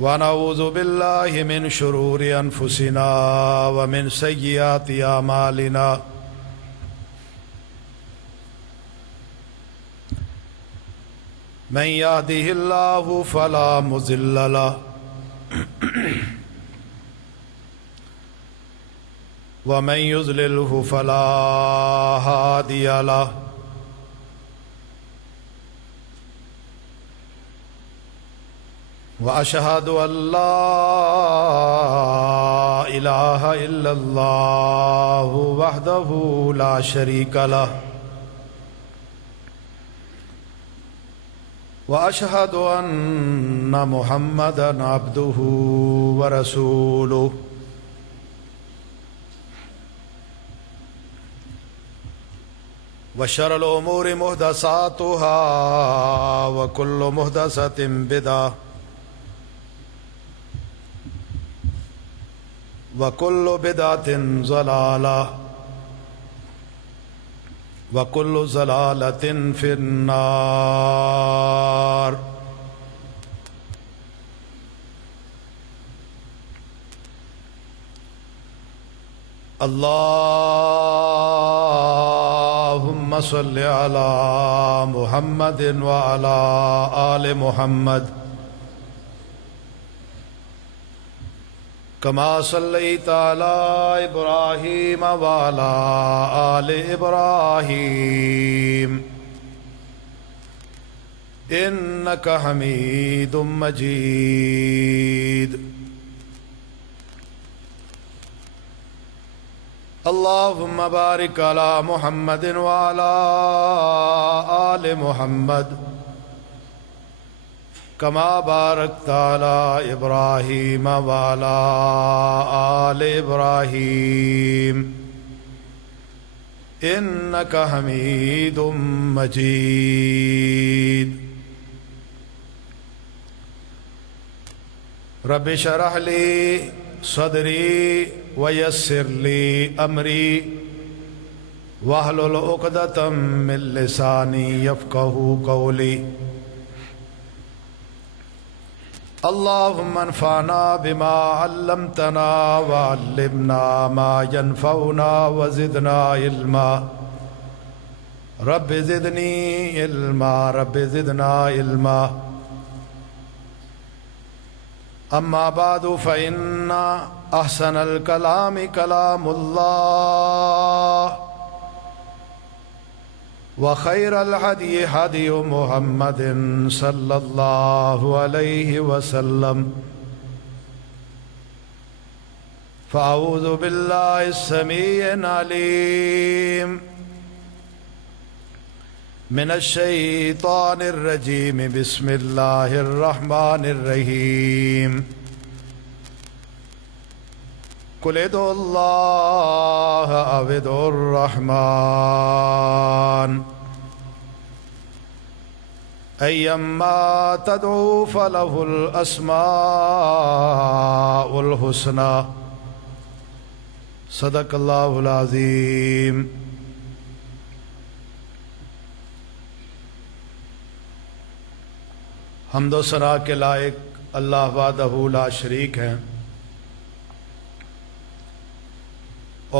ونعوذ بالله من شرور أنفسنا ومن سيئات أعمالنا من يهده الله فلا مضل له ومن يضلله فلا هادي له وأشهد أن لا إله إلا الله وحده لا شريك له وأشهد أن محمدًا عبده ورسوله وشر الأمور محدثاتها وكل محدثة بدعة وكل بدعة ضلالة وكل ضلالة في النار اللهم صل على محمد وعلى آل محمد كما صليت على إبراهيم وعلى آل إبراهيم إنك حميد مجيد اللهم بارك على محمد وعلى آل محمد كما باركت على إبراهيم وعلى آل إبراهيم إنك حميد مجيد رب اشرح لي صدري ويسر لي أمري واحلل عقدة من لساني يفقهوا قولي اللهم انفعنا بما علمتنا وعلمنا ما ينفعنا وزدنا علما رب زدني علما رب زدنا علما أما بعد فإن أحسن الكلام كلام الله وخير الهدي هدي محمد صلى الله عليه وسلم فأعوذ بالله السميع العليم من الشيطان الرجيم بسم الله الرحمن الرحيم قل ادعوا الله أو ادعوا الرحمن أيما تدعوا فله الأسماء الحسنى صدق الله العظيم حمد و ثنا کے لائق اللہ وحدہ لا شریک ہیں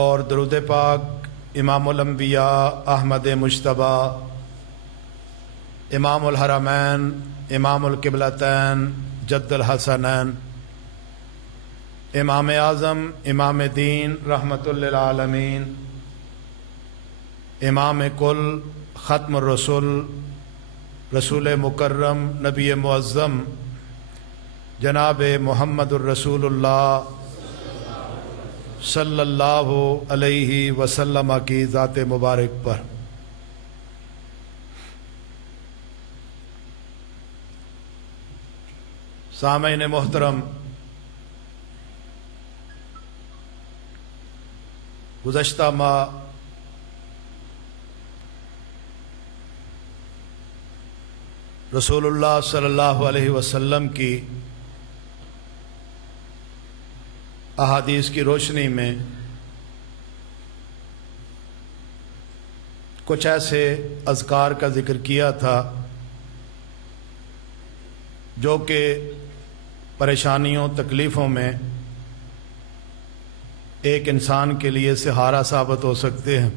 اور درود پاک امام الانبیاء احمد مجتبیٰ امام الحرمین امام القبلتین جد الحسنین امام اعظم امام دین رحمت للعالمین امام کل ختم الرسل رسول مکرم نبی معظم جناب محمد الرسول اللہ صلی اللہ علیہ وسلم کی ذات مبارک پر سامعین محترم، گزشتہ ماہ رسول اللہ صلی اللہ علیہ وسلم کی احادیث کی روشنی میں کچھ ایسے اذکار کا ذکر کیا تھا جو کہ پریشانیوں تکلیفوں میں ایک انسان کے لیے سہارا ثابت ہو سکتے ہیں،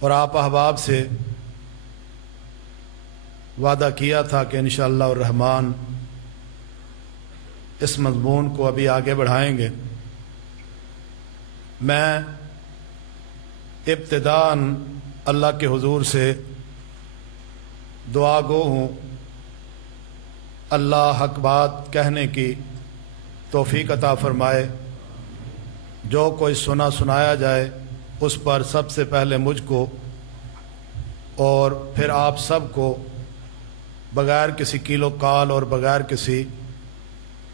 اور آپ احباب سے وعدہ کیا تھا کہ انشاءاللہ الرحمن اس مضمون کو ابھی آگے بڑھائیں گے۔ میں ابتداءً اللہ کے حضور سے دعا گو ہوں، اللہ حق بات کہنے کی توفیق عطا فرمائے۔ جو کوئی سنایا جائے اس پر سب سے پہلے مجھ کو اور پھر آپ سب کو بغیر کسی کیل و کال اور بغیر کسی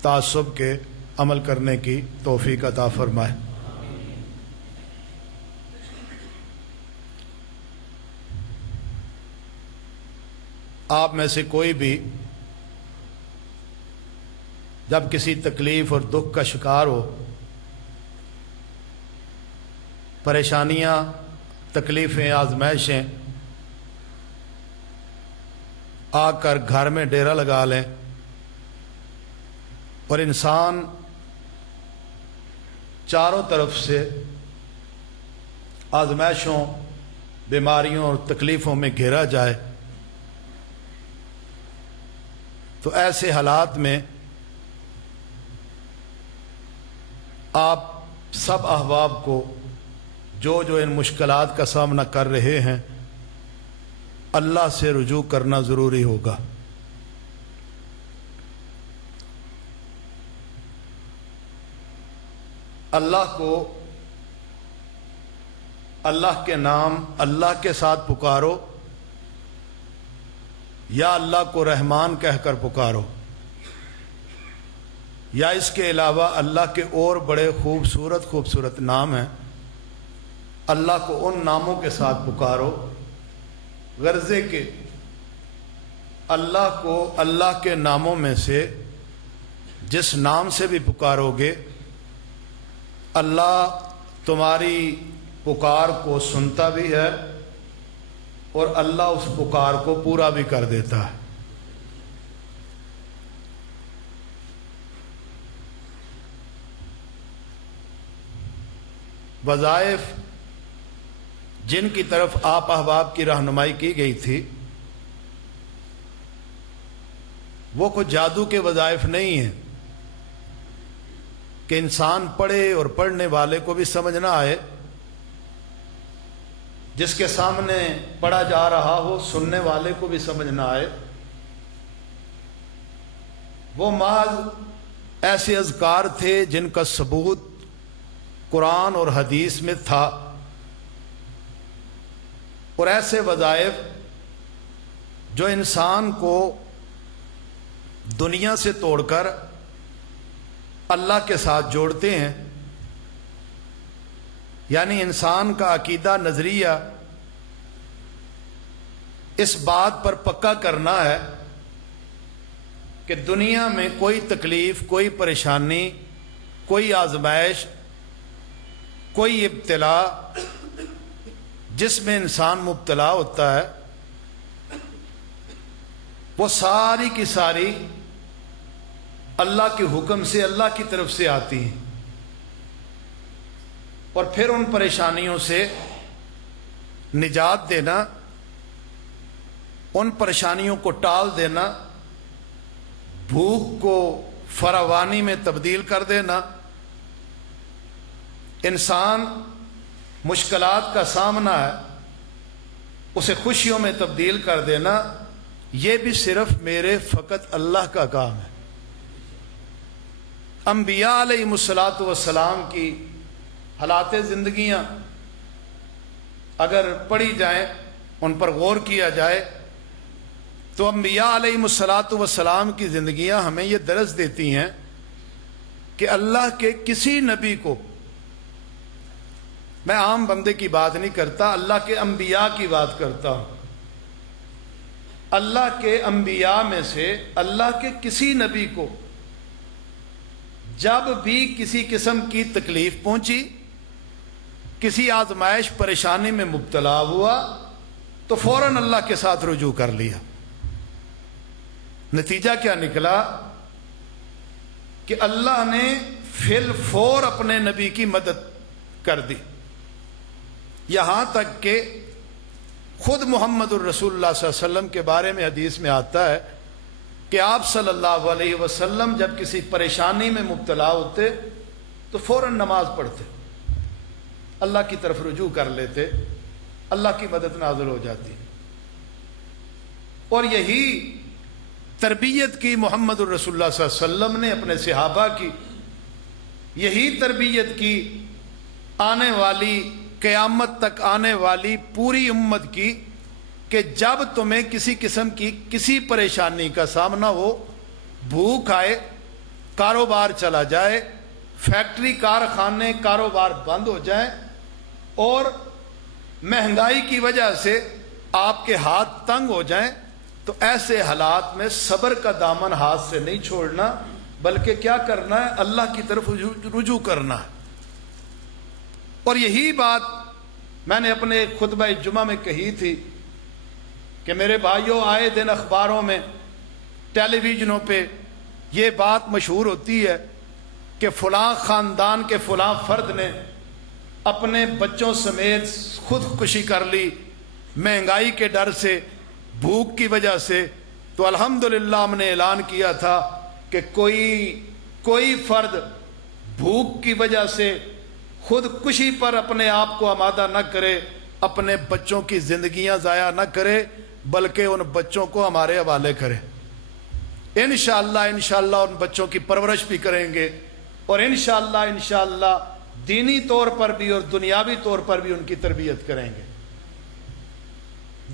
تعصب کے عمل کرنے کی توفیق عطا فرمائے۔ آپ میں سے کوئی بھی جب کسی تکلیف اور دکھ کا شکار ہو، پریشانیاں، تکلیفیں، آزمائشیں آ کر گھر میں ڈیرا لگا لیں، اور انسان چاروں طرف سے آزمائشوں، بیماریوں اور تکلیفوں میں گھیرا جائے، تو ایسے حالات میں آپ سب احباب کو جو ان مشکلات کا سامنا کر رہے ہیں، اللہ سے رجوع کرنا ضروری ہوگا۔ اللہ کو، اللہ کے نام، اللہ کے ساتھ پکارو، یا اللہ کو رحمان کہہ کر پکارو، یا اس کے علاوہ اللہ کے اور بڑے خوبصورت نام ہیں، اللہ کو ان ناموں کے ساتھ پکارو، غرضے کہ اللہ کو اللہ کے ناموں میں سے جس نام سے بھی پکارو گے، اللہ تمہاری پکار کو سنتا بھی ہے اور اللہ اس پکار کو پورا بھی کر دیتا ہے۔ وظائف جن کی طرف آپ احباب کی رہنمائی کی گئی تھی، وہ کوئی جادو کے وظائف نہیں ہیں کہ انسان پڑھے اور پڑھنے والے کو بھی سمجھ نہ آئے، جس کے سامنے پڑھا جا رہا ہو سننے والے کو بھی سمجھ نہ آئے۔ وہ محض ایسے اذکار تھے جن کا ثبوت قرآن اور حدیث میں تھا، اور ایسے وظائف جو انسان کو دنیا سے توڑ کر اللہ کے ساتھ جوڑتے ہیں، یعنی انسان کا عقیدہ، نظریہ اس بات پر پکا کرنا ہے کہ دنیا میں کوئی تکلیف، کوئی پریشانی، کوئی آزمائش، کوئی ابتلا جس میں انسان مبتلا ہوتا ہے، وہ ساری کی ساری اللہ کے حکم سے، اللہ کی طرف سے آتی ہیں، اور پھر ان پریشانیوں سے نجات دینا، ان پریشانیوں کو ٹال دینا، بھوک کو فراوانی میں تبدیل کر دینا، انسان مشکلات کا سامنا ہے اسے خوشیوں میں تبدیل کر دینا، یہ بھی صرف میرے فقط اللہ کا کام ہے۔ انبیاء علیہم الصلاۃ والسلام کی حالات زندگیاں اگر پڑھی جائیں، ان پر غور کیا جائے، تو انبیاء علیہم الصلاۃ والسلام کی زندگیاں ہمیں یہ درس دیتی ہیں کہ اللہ کے کسی نبی کو، میں عام بندے کی بات نہیں کرتا، اللہ کے انبیاء کی بات کرتا ہوں، اللہ کے انبیاء میں سے اللہ کے کسی نبی کو جب بھی کسی قسم کی تکلیف پہنچی، کسی آزمائش پریشانی میں مبتلا ہوا، تو فوراً اللہ کے ساتھ رجوع کر لیا۔ نتیجہ کیا نکلا کہ اللہ نے فی الفور اپنے نبی کی مدد کر دی، یہاں تک کہ خود محمد الرسول اللہ صلی اللہ علیہ وسلم کے بارے میں حدیث میں آتا ہے کہ آپ صلی اللہ علیہ وسلم جب کسی پریشانی میں مبتلا ہوتے تو فوراً نماز پڑھتے، اللہ کی طرف رجوع کر لیتے، اللہ کی مدد نازل ہو جاتی۔ اور یہی تربیت کی محمد الرسول اللہ صلی اللہ علیہ وسلم نے اپنے صحابہ کی، یہی تربیت کی آنے والی قیامت تک آنے والی پوری امت کی، کہ جب تمہیں کسی قسم کی کسی پریشانی کا سامنا ہو، بھوک آئے، کاروبار چلا جائے، فیکٹری کارخانے کاروبار بند ہو جائیں، اور مہنگائی کی وجہ سے آپ کے ہاتھ تنگ ہو جائیں، تو ایسے حالات میں صبر کا دامن ہاتھ سے نہیں چھوڑنا، بلکہ کیا کرنا ہے؟ اللہ کی طرف رجوع کرنا ہے۔ اور یہی بات میں نے اپنے خطبہ جمعہ میں کہی تھی کہ میرے بھائیوں، آئے دن اخباروں میں، ٹیلی ویژنوں پہ یہ بات مشہور ہوتی ہے کہ فلاں خاندان کے فلاں فرد نے اپنے بچوں سمیت خودکشی کر لی مہنگائی کے ڈر سے، بھوک کی وجہ سے۔ تو الحمدللہ ہم نے اعلان کیا تھا کہ کوئی فرد بھوک کی وجہ سے خودکشی پر اپنے آپ کو آمادہ نہ کرے، اپنے بچوں کی زندگیاں ضائع نہ کرے، بلکہ ان بچوں کو ہمارے حوالے کرے۔ انشاءاللہ ان بچوں کی پرورش بھی کریں گے، اور انشاءاللہ دینی طور پر بھی اور دنیاوی طور پر بھی ان کی تربیت کریں گے۔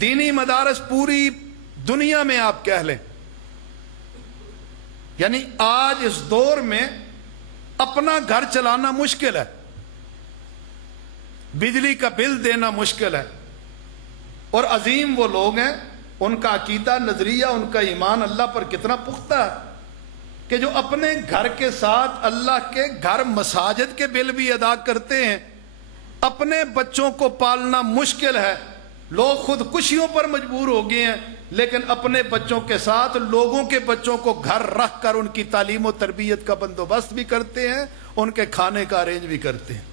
دینی مدارس پوری دنیا میں آپ کہہ لیں، یعنی آج اس دور میں اپنا گھر چلانا مشکل ہے، بجلی کا بل دینا مشکل ہے، اور عظیم وہ لوگ ہیں، ان کا عقیدہ، نظریہ، ان کا ایمان اللہ پر کتنا پختہ ہے کہ جو اپنے گھر کے ساتھ اللہ کے گھر مساجد کے بل بھی ادا کرتے ہیں۔ اپنے بچوں کو پالنا مشکل ہے، لوگ خودکشیوں پر مجبور ہو گئے ہیں، لیکن اپنے بچوں کے ساتھ لوگوں کے بچوں کو گھر رکھ کر ان کی تعلیم و تربیت کا بندوبست بھی کرتے ہیں، ان کے کھانے کا ارینج بھی کرتے ہیں۔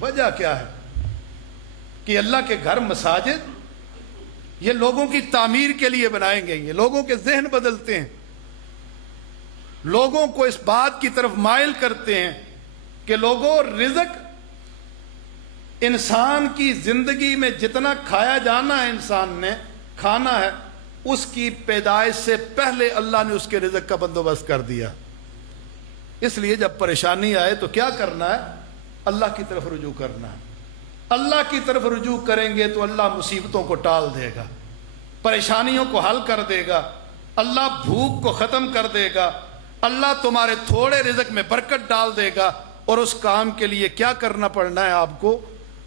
وجہ کیا ہے؟ کہ اللہ کے گھر مساجد یہ لوگوں کی تعمیر کے لیے بنائے گئے ہیں، لوگوں کے ذہن بدلتے ہیں، لوگوں کو اس بات کی طرف مائل کرتے ہیں کہ لوگوں، رزق انسان کی زندگی میں جتنا کھایا جانا ہے، انسان نے کھانا ہے، اس کی پیدائش سے پہلے اللہ نے اس کے رزق کا بندوبست کر دیا۔ اس لیے جب پریشانی آئے تو کیا کرنا ہے؟ اللہ کی طرف رجوع کرنا ہے۔ اللہ کی طرف رجوع کریں گے تو اللہ مصیبتوں کو ٹال دے گا، پریشانیوں کو حل کر دے گا، اللہ بھوک کو ختم کر دے گا، اللہ تمہارے تھوڑے رزق میں برکت ڈال دے گا۔ اور اس کام کے لیے کیا کرنا پڑنا ہے آپ کو؟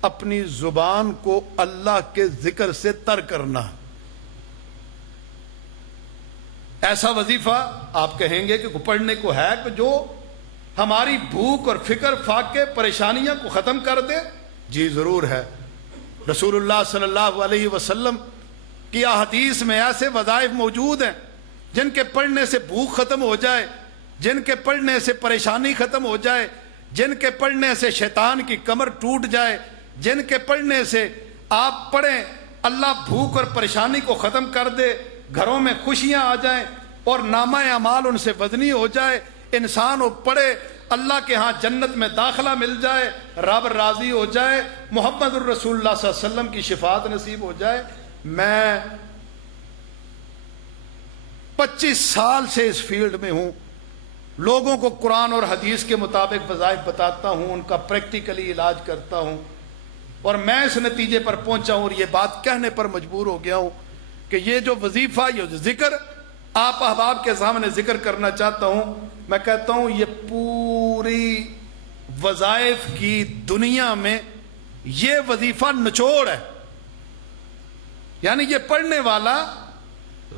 اپنی زبان کو اللہ کے ذکر سے تر کرنا۔ ایسا وظیفہ آپ کہیں گے کہ پڑھنے کو ہے کہ جو ہماری بھوک اور فکر فاقے پریشانیاں کو ختم کر دے؟ جی ضرور ہے۔ رسول اللہ صلی اللہ علیہ وسلم کی احادیث میں ایسے وظائف موجود ہیں جن کے پڑھنے سے بھوک ختم ہو جائے، جن کے پڑھنے سے پریشانی ختم ہو جائے، جن کے پڑھنے سے شیطان کی کمر ٹوٹ جائے، جن کے پڑھنے سے آپ پڑھیں اللہ بھوک اور پریشانی کو ختم کر دے، گھروں میں خوشیاں آ جائیں اور نامہ اعمال ان سے وزنی ہو جائے، انسان وہ پڑھے اللہ کے ہاں جنت میں داخلہ مل جائے، رب راضی ہو جائے، محمد الرسول اللہ صلی اللہ علیہ وسلم کی شفاعت نصیب ہو جائے۔ میں 25 سال سے اس فیلڈ میں ہوں، لوگوں کو قرآن اور حدیث کے مطابق وظائف بتاتا ہوں، ان کا پریکٹیکلی علاج کرتا ہوں، اور میں اس نتیجے پر پہنچا ہوں اور یہ بات کہنے پر مجبور ہو گیا ہوں کہ یہ جو وظیفہ، یہ ذکر آپ احباب کے سامنے ذکر کرنا چاہتا ہوں، میں کہتا ہوں یہ پوری وظائف کی دنیا میں یہ وظیفہ نچوڑ ہے۔ یعنی یہ پڑھنے والا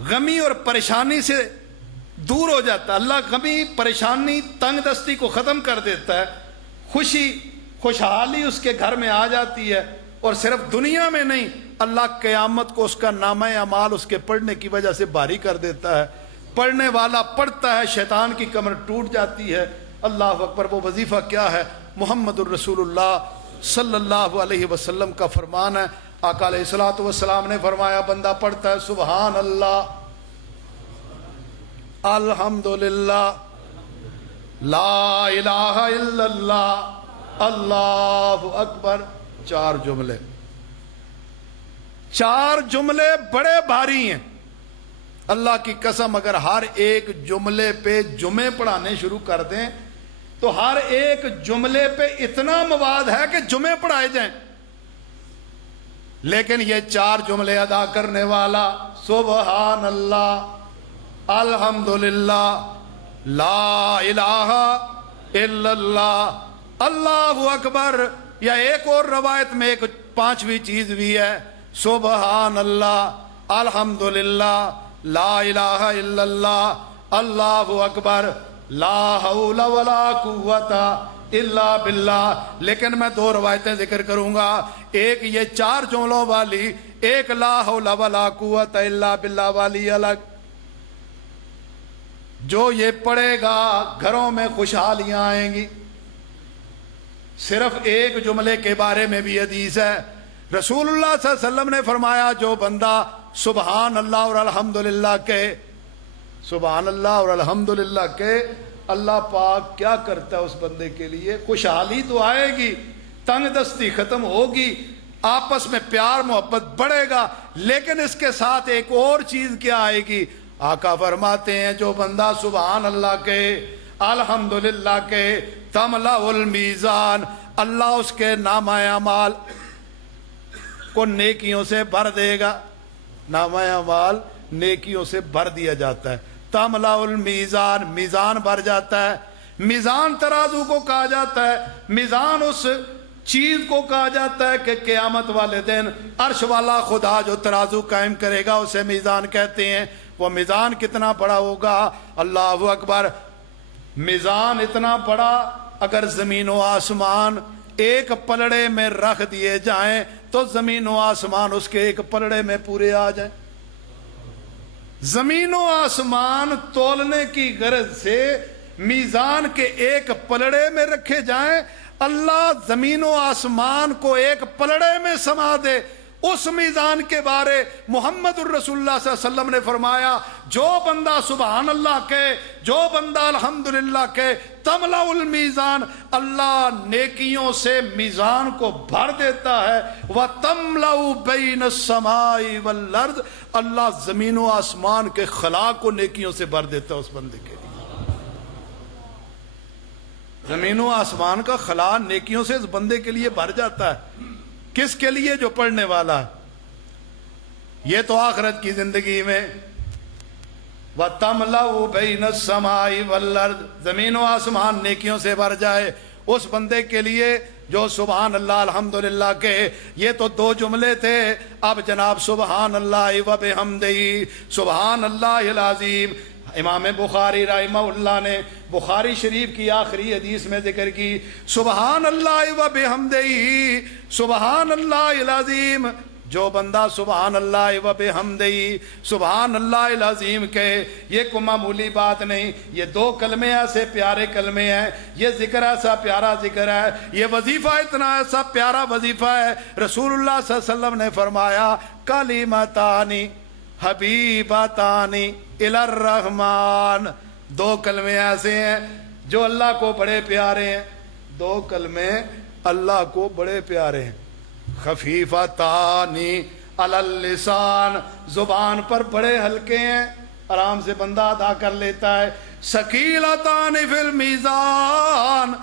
غمی اور پریشانی سے دور ہو جاتا ہے، اللہ غمی، پریشانی، تنگ دستی کو ختم کر دیتا ہے، خوشی، خوشحالی اس کے گھر میں آ جاتی ہے، اور صرف دنیا میں نہیں اللہ قیامت کو اس کا نامہ اعمال اس کے پڑھنے کی وجہ سے بھاری کر دیتا ہے. پڑھنے والا پڑھتا ہے، شیطان کی کمر ٹوٹ جاتی ہے. اللہ اکبر. وہ وظیفہ کیا ہے؟ محمد الرسول اللہ صلی اللہ علیہ وسلم کا فرمان ہے. آقا علیہ الصلوۃ والسلام نے فرمایا بندہ پڑھتا ہے سبحان اللہ، الحمدللہ، لا الہ الا اللہ، اللہ اکبر، 4 جملے. 4 جملے بڑے بھاری ہیں. اللہ کی قسم اگر ہر ایک جملے پہ جمعے پڑھانے شروع کر دیں تو ہر ایک جملے پہ اتنا مواد ہے کہ جمعے پڑھائے جائیں. لیکن یہ 4 جملے ادا کرنے والا سبحان اللہ، الحمدللہ، لا الہ الا اللہ، اللہ اکبر، یا ایک اور روایت میں ایک 5ویں چیز بھی ہے، سبحان اللہ، الحمدللہ، لا الہ الا اللہ، اللہ اکبر، لا حول ولا قوت الا باللہ. لیکن میں 2 روایتیں ذکر کروں گا، ایک یہ 4 جملوں والی، ایک لا حول ولا قوت الا باللہ والی الگ. جو یہ پڑھے گا گھروں میں خوشحالیاں آئیں گی. صرف ایک جملے کے بارے میں بھی حدیث ہے، رسول اللہ صلی اللہ علیہ وسلم نے فرمایا جو بندہ سبحان اللہ اور الحمدللہ کہے، سبحان اللہ اور الحمدللہ کہے، اللہ پاک کیا کرتا ہے اس بندے کے لیے؟ خوشحالی تو آئے گی، تنگ دستی ختم ہوگی، آپس میں پیار محبت بڑھے گا. لیکن اس کے ساتھ ایک اور چیز کیا آئے گی؟ آقا فرماتے ہیں جو بندہ سبحان اللہ کہے، الحمدللہ کہے، تملأ المیزان، اللہ اس کے نامہ اعمال کو نیکیوں سے بھر دے گا. نامہ اعمال نیکیوں سے بھر دیا جاتا ہے. تملأ المیزان، میزان بھر جاتا ہے. میزان ترازو کو کہا جاتا ہے. میزان اس چیز کو کہا جاتا ہے کہ قیامت والے دن عرش والا خدا جو ترازو قائم کرے گا اسے میزان کہتے ہیں. وہ میزان کتنا بڑا ہوگا؟ اللہ اکبر. میزان اتنا بڑا اگر زمین و آسمان ایک پلڑے میں رکھ دیے جائیں تو زمین و آسمان اس کے ایک پلڑے میں پورے آ جائیں. زمین و آسمان تولنے کی غرض سے میزان کے ایک پلڑے میں رکھے جائیں، اللہ زمین و آسمان کو ایک پلڑے میں سما دے. اس میزان کے بارے محمد الرسول اللہ صلی اللہ علیہ وسلم نے فرمایا جو بندہ سبحان اللہ کہے، جو بندہ الحمدللہ کہے، تملأ المیزان، اللہ نیکیوں سے میزان کو بھر دیتا ہے. وَتَمْلَأُ بَيْنَ السَّمَاءِ وَالْأَرْضِ، اللہ زمین و آسمان کے خلا کو نیکیوں سے بھر دیتا ہے اس بندے کے لیے. زمین و آسمان کا خلا نیکیوں سے اس بندے کے لیے بھر جاتا ہے. کس کے لیے؟ جو پڑھنے والا ہے. یہ تو آخرت کی زندگی میں. وَتَمْلَأُ بَيْنَ السَّمَاءِ وَالْأَرْضِ، زمین و آسمان نیکیوں سے بھر جائے اس بندے کے لیے جو سبحان اللہ الحمدللہ کے. یہ تو 2 جملے تھے. اب جناب سبحان اللہ وبحمدہ، سبحان اللہ العظیم. امام بخاری رحمہ اللہ نے بخاری شریف کی آخری حدیث میں ذکر کی سبحان اللہ وبحمدہ، سبحان اللہ العظیم. جو بندہ سبحان اللہ وبحمدہ، سبحان اللہ العظیم کہے، یہ کوئی معمولی بات نہیں. یہ 2 کلمے ایسے پیارے کلمے ہیں، یہ ذکر ایسا پیارا ذکر ہے، یہ وظیفہ اتنا ایسا پیارا وظیفہ ہے. رسول اللہ صلی اللہ علیہ وسلم نے فرمایا کلمتانی حبیبتانی الی الرحمن، 2 کلمے ایسے ہیں جو اللہ کو بڑے پیارے ہیں. 2 کلمے اللہ کو بڑے پیارے ہیں. خفیفتانی علی اللسان، زبان پر بڑے ہلکے ہیں، آرام سے بندہ ادا کر لیتا ہے. ثقیلتان فی المیزان،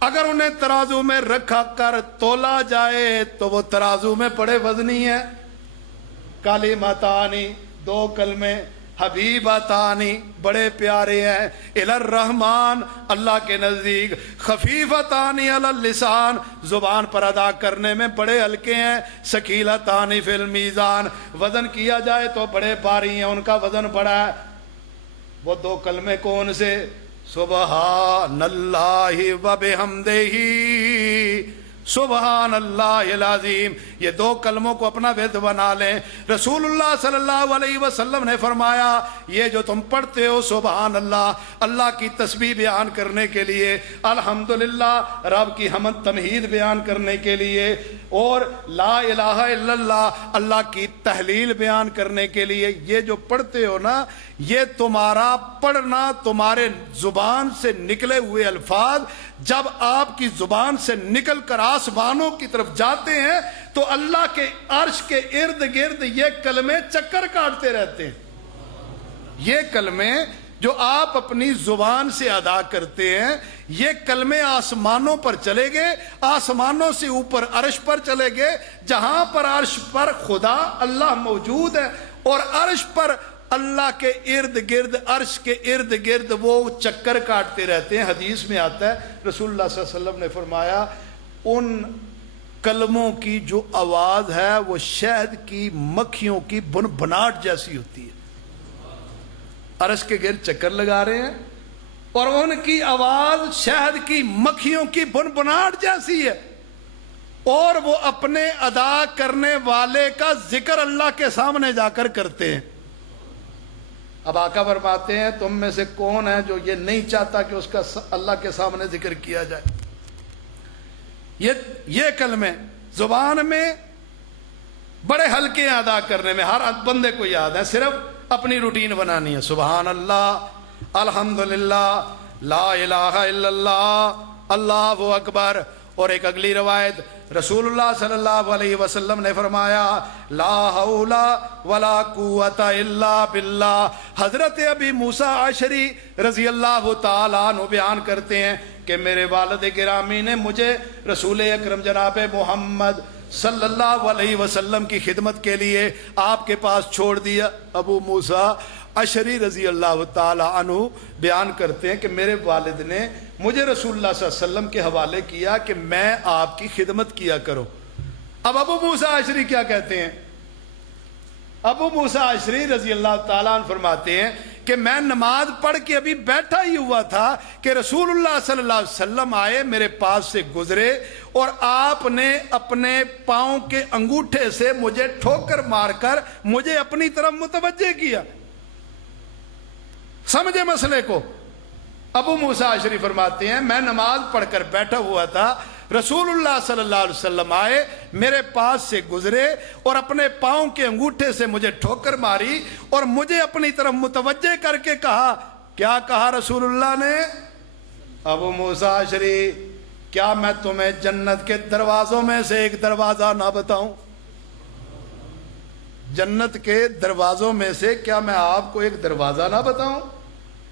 اگر انہیں ترازو میں رکھا کر تولا جائے تو وہ ترازو میں بڑے وزنی ہیں. کلمتانی، 2 کلمے، حبیبتانی، بڑے پیارے ہیں، الی الرحمن، اللہ کے نزدیک. خفیفتانی علی اللسان، زبان پر ادا کرنے میں بڑے ہلکے ہیں. ثقیلتانی فی المیزان، وزن کیا جائے تو بڑے بھاری ہیں، ان کا وزن بڑا ہے. وہ 2 کلمے کون سے؟ سبحان اللہ وبحمدہ، سبحان اللہ العظیم، یہ دو کلموں کو اپنا ورد بنا لیں۔ رسول اللہ صلی اللہ علیہ وسلم نے فرمایا یہ جو تم پڑھتے ہو سبحان اللہ، اللہ کی تسبیح بیان کرنے کے لیے، الحمدللہ رب کی حمد تمہید بیان کرنے کے لیے، اور لا الہ الا اللہ اللہ کی تحلیل بیان کرنے کے لیے، یہ جو پڑھتے ہو نا، یہ تمہارا پڑھنا، تمہارے زبان سے نکلے ہوئے الفاظ جب آپ کی زبان سے نکل کر آسمانوں کی طرف جاتے ہیں تو اللہ کے عرش کے ارد گرد یہ کلمے چکر کاٹتے رہتے ہیں۔ یہ کلمے جو آپ اپنی زبان سے ادا کرتے ہیں، یہ کلمے آسمانوں پر چلے گئے، آسمانوں سے اوپر عرش پر چلے گئے، جہاں پر عرش پر خدا اللہ موجود ہے، اور عرش پر اللہ کے ارد گرد، عرش کے ارد گرد وہ چکر کاٹتے رہتے ہیں۔ حدیث میں آتا ہے رسول اللہ صلی اللہ علیہ وسلم نے فرمایا ان کلموں کی جو آواز ہے وہ شہد کی مکھیوں کی بنبناٹ جیسی ہوتی ہے۔ عرش کے گرد چکر لگا رہے ہیں اور ان کی آواز شہد کی مکھیوں کی بنبناٹ جیسی ہے، اور وہ اپنے ادا کرنے والے کا ذکر اللہ کے سامنے جا کر کرتے ہیں۔ اب آقا فرماتے ہیں تم میں سے کون ہے جو یہ نہیں چاہتا کہ اس کا اللہ کے سامنے ذکر کیا جائے؟ یہ کلمے زبان میں بڑے ہلکے ادا کرنے میں ہر بندے کو یاد ہے، صرف اپنی روٹین بنانی ہے۔ سبحان اللہ، الحمدللہ، لا الہ الا اللہ، اللہ اکبر۔ اور ایک اگلی روایت رسول اللہ صلی اللہ علیہ وسلم نے فرمایا لا حول ولا قوت الا باللہ۔ حضرت ابی موسیٰ عشری رضی اللہ تعالیٰ عنہ بیان کرتے ہیں کہ میرے والد گرامی نے مجھے رسول اکرم جناب محمد صلی اللہ علیہ وسلم کی خدمت کے لیے آپ کے پاس چھوڑ دیا۔ ابو موسیٰ عشری رضی اللہ تعالی عنہ بیان کرتے ہیں کہ میرے والد نے مجھے رسول اللہ صلی اللہ علیہ وسلم کے حوالے کیا کہ میں آپ کی خدمت کیا کرو۔ اب ابو موسیٰ عشری کیا کہتے ہیں؟ ابو موسیٰ عشری رضی اللہ تعالیٰ عنہ فرماتے ہیں کہ میں نماز پڑھ کے ابھی بیٹھا ہی ہوا تھا کہ رسول اللہ صلی اللہ علیہ وسلم آئے، میرے پاس سے گزرے، اور آپ نے اپنے پاؤں کے انگوٹھے سے مجھے ٹھوکر مار کر مجھے اپنی طرف متوجہ کیا۔ سمجھے مسئلے کو؟ ابو موسیٰ عشری فرماتے ہیں میں نماز پڑھ کر بیٹھا ہوا تھا، رسول اللہ صلی اللہ علیہ وسلم آئے، میرے پاس سے گزرے اور اپنے پاؤں کے انگوٹھے سے مجھے ٹھوکر ماری اور مجھے اپنی طرف متوجہ کر کے کہا۔ کیا کہا رسول اللہ نے؟ ابو موسیٰ عشری، کیا میں تمہیں جنت کے دروازوں میں سے ایک دروازہ نہ بتاؤں؟ جنت کے دروازوں میں سے کیا میں آپ کو ایک دروازہ نہ بتاؤں؟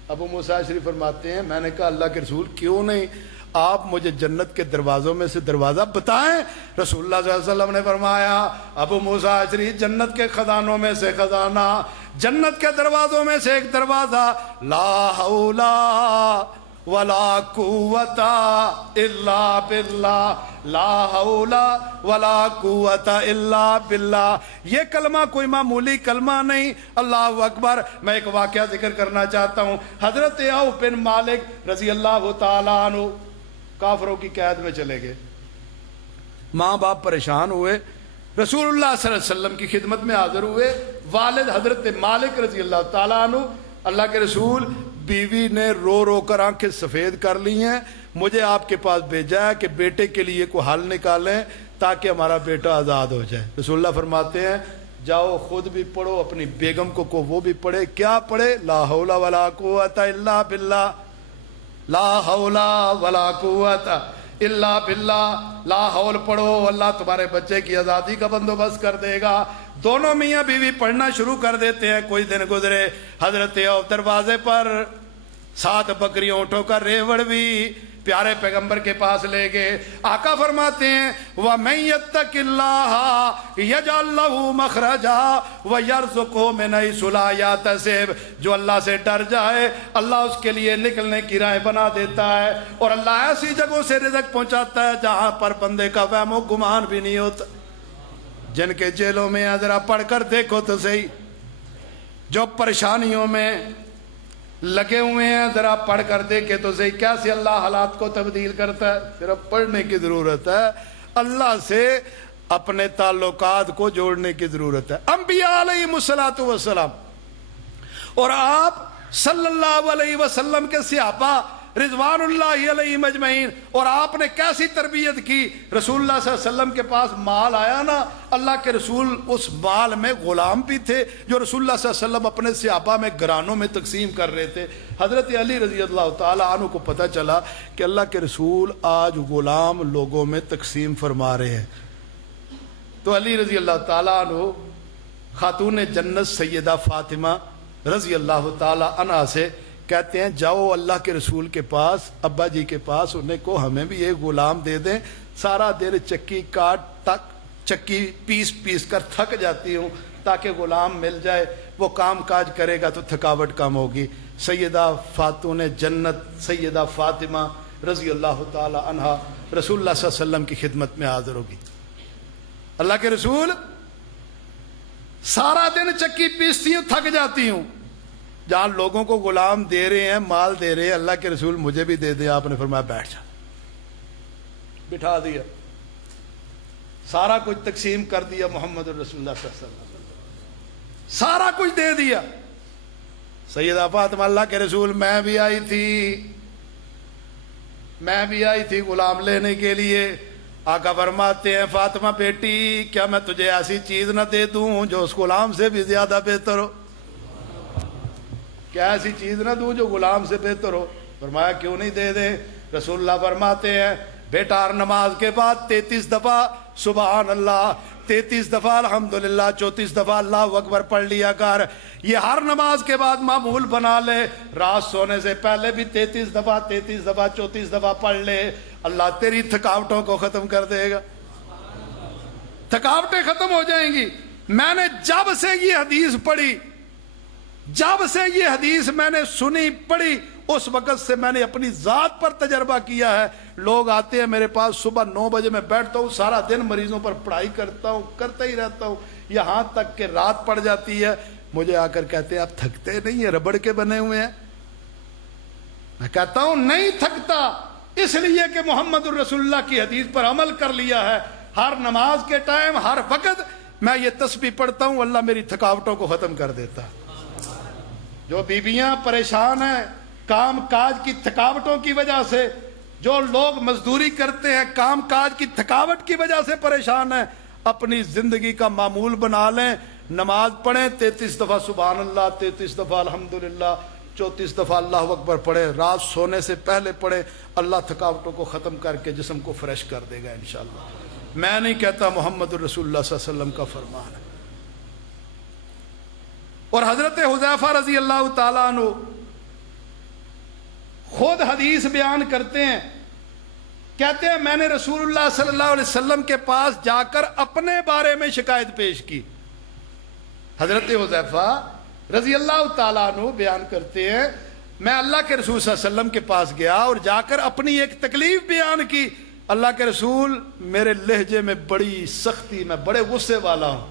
ابو موسیٰ عشری فرماتے ہیں میں نے کہا اللہ کے رسول کیوں نہیں، آپ مجھے جنت کے دروازوں میں سے دروازہ بتائیں۔ رسول اللہ صلی اللہ علیہ وسلم نے فرمایا ابو موسیٰ عشری، جنت کے خزانوں میں سے خزانہ، جنت کے دروازوں میں سے ایک دروازہ، لا حول ولا قوت الا باللہ، لا حول ولا قوت الا باللہ۔ یہ کلمہ کوئی معمولی کلمہ نہیں۔ اللہ اکبر۔ میں ایک واقعہ ذکر کرنا چاہتا ہوں۔ حضرت عوف بن مالک رضی اللہ تعالیٰ عنہ کافروں کی قید میں چلے گئے، ماں باپ پریشان ہوئے، رسول اللہ صلی اللہ علیہ وسلم کی خدمت میں حاضر ہوئے۔ والد حضرت مالک رضی اللہ تعالیٰ عنہ، اللہ کے رسول، بیوی نے رو رو کر آنکھیں سفید کر لی ہیں، مجھے آپ کے پاس بھیجا ہے کہ بیٹے کے لیے کوئی حل نکالیں تاکہ ہمارا بیٹا آزاد ہو جائے۔ رسول اللہ فرماتے ہیں جاؤ خود بھی پڑھو، اپنی بیگم کو وہ بھی پڑھے۔ کیا پڑھے؟ لا حول ولا قوت الا باللہ، لا حول ولا قوت الا باللہ۔ لا حول پڑھو، اللہ تمہارے بچے کی آزادی کا بندوبست کر دے گا۔ دونوں میاں بیوی پڑھنا شروع کر دیتے ہیں۔ کوئی دن گزرے، حضرت عوف دروازے پر 7 بکریوں اٹھو کر ریوڑ بھی پیارے پیغمبر کے پاس لے گئے۔ آقا فرماتے ہیں وَمَن يَتَّقِ اللَّهَ يَجْعَل لَّهُ مَخْرَجًا وَيَرْزُقْهُ مِنْ حَيْثُ لَا يَحْتَسِبُ۔ جو اللہ سے ڈر جائے اللہ اس کے لیے نکلنے کی راہیں بنا دیتا ہے، اور اللہ ایسی جگہوں سے رزق پہنچاتا ہے جہاں پر بندے کا وہم و گمان بھی نہیں ہوتا۔ جن کے جیلوں میں ذرا پڑھ کر دیکھو تو صحیح، جو پریشانیوں میں لگے ہوئے ہیں ذرا پڑھ کر دیکھے تو صحیح، کیسے اللہ حالات کو تبدیل کرتا ہے۔ صرف پڑھنے کی ضرورت ہے۔ اللہ سے اپنے تعلقات کو جوڑنے کی ضرورت ہے. انبیاء علیہم الصلوۃ والسلام اور آپ صلی اللہ علیہ وسلم کے صحابہ رضوان اللہ علیہم اجمعین، اور آپ نے کیسی تربیت کی. رسول اللہ صلی اللہ علیہ وسلم کے پاس مال آیا نا، اللہ کے رسول اس مال میں غلام بھی تھے جو رسول اللہ صلی اللہ علیہ وسلم اپنے صحابہ میں گرانوں میں تقسیم کر رہے تھے. حضرت علی رضی اللہ تعالی عنہ کو پتہ چلا کہ اللہ کے رسول آج غلام لوگوں میں تقسیم فرما رہے ہیں، تو علی رضی اللہ تعالی عنہ خاتون جنت سیدہ فاطمہ رضی اللہ تعالی عنہ سے کہتے ہیں جاؤ اللہ کے رسول کے پاس، ابا جی کے پاس، انہیں کو ہمیں بھی ایک غلام دے دیں، سارا دن چکی کاٹ تک چکی پیس پیس کر تھک جاتی ہوں، تاکہ غلام مل جائے، وہ کام کاج کرے گا تو تھکاوٹ کم ہوگی. سیدہ خاتون جنت سیدہ فاطمہ رضی اللہ تعالی عنہا رسول اللہ صلی اللہ علیہ وسلم کی خدمت میں حاضر ہوگی. اللہ کے رسول سارا دن چکی پیستی ہوں، تھک جاتی ہوں. جہاں لوگوں کو غلام دے رہے ہیں، مال دے رہے ہیں، اللہ کے رسول مجھے بھی دے دیں. آپ نے فرمایا بیٹھ جا. بٹھا دیا، سارا کچھ تقسیم کر دیا. محمد رسول اللہ صلی اللہ علیہ وسلم سارا کچھ دے دیا. سیدہ فاطمہ اللہ کے رسول میں بھی آئی تھی غلام لینے کے لیے. آقا فرماتے ہیں فاطمہ بیٹی کیا میں تجھے ایسی چیز نہ دے دوں جو اس غلام سے بھی زیادہ بہتر ہو؟ کیا ایسی چیز نہ دوں جو غلام سے بہتر ہو؟ فرمایا کیوں نہیں دے دیں. رسول اللہ فرماتے ہیں بیٹا ہر نماز کے بعد 33 دفعہ سبحان اللہ، 33 دفعہ الحمدللہ، 34 دفعہ اللہ اکبر پڑھ لیا کر. یہ ہر نماز کے بعد معمول بنا لے. رات سونے سے پہلے بھی 33 دفعہ 34 دفعہ پڑھ لے. اللہ تیری تھکاوٹوں کو ختم کر دے گا، تھکاوٹیں ختم ہو جائیں گی. میں نے جب سے یہ حدیث پڑھی، جب سے یہ حدیث میں نے سنی پڑھی، اس وقت سے میں نے اپنی ذات پر تجربہ کیا ہے. لوگ آتے ہیں میرے پاس، صبح 9 بجے میں بیٹھتا ہوں، سارا دن مریضوں پر پڑھائی کرتا ہوں، کرتا ہی رہتا ہوں، یہاں تک کہ رات پڑ جاتی ہے. مجھے آ کر کہتے ہیں آپ تھکتے نہیں ہیں، ربڑ کے بنے ہوئے ہیں. میں کہتا ہوں نہیں تھکتا، اس لیے کہ محمد الرسول اللہ کی حدیث پر عمل کر لیا ہے. ہر نماز کے ٹائم، ہر وقت میں یہ تسبیح پڑھتا ہوں، اللہ میری تھکاوٹوں کو ختم کر دیتا. جو بیویاں پریشان ہیں کام کاج کی تھکاوٹوں کی وجہ سے، جو لوگ مزدوری کرتے ہیں کام کاج کی تھکاوٹ کی وجہ سے پریشان ہیں، اپنی زندگی کا معمول بنا لیں. نماز پڑھیں، 33 دفعہ سبحان اللہ، 33 دفعہ الحمدللہ، 34 دفعہ اللہ اکبر پڑھیں. رات سونے سے پہلے پڑھیں. اللہ تھکاوٹوں کو ختم کر کے جسم کو فریش کر دے گا انشاءاللہ. میں نہیں کہتا، محمد الرسول اللہ صلی اللہ علیہ وسلم کا فرمان ہے. اور حضرت حذیفہ رضی اللہ تعالیٰ عنہ خود حدیث بیان کرتے ہیں، کہتے ہیں میں نے رسول اللہ صلی اللہ علیہ وسلم کے پاس جا کر اپنے بارے میں شکایت پیش کی. حضرت حذیفہ رضی اللہ تعالیٰ عنہ بیان کرتے ہیں میں اللہ کے رسول صلی اللہ علیہ وسلم کے پاس گیا اور جا کر اپنی ایک تکلیف بیان کی. اللہ کے رسول میرے لہجے میں بڑی سختی، میں بڑے غصے والا ہوں،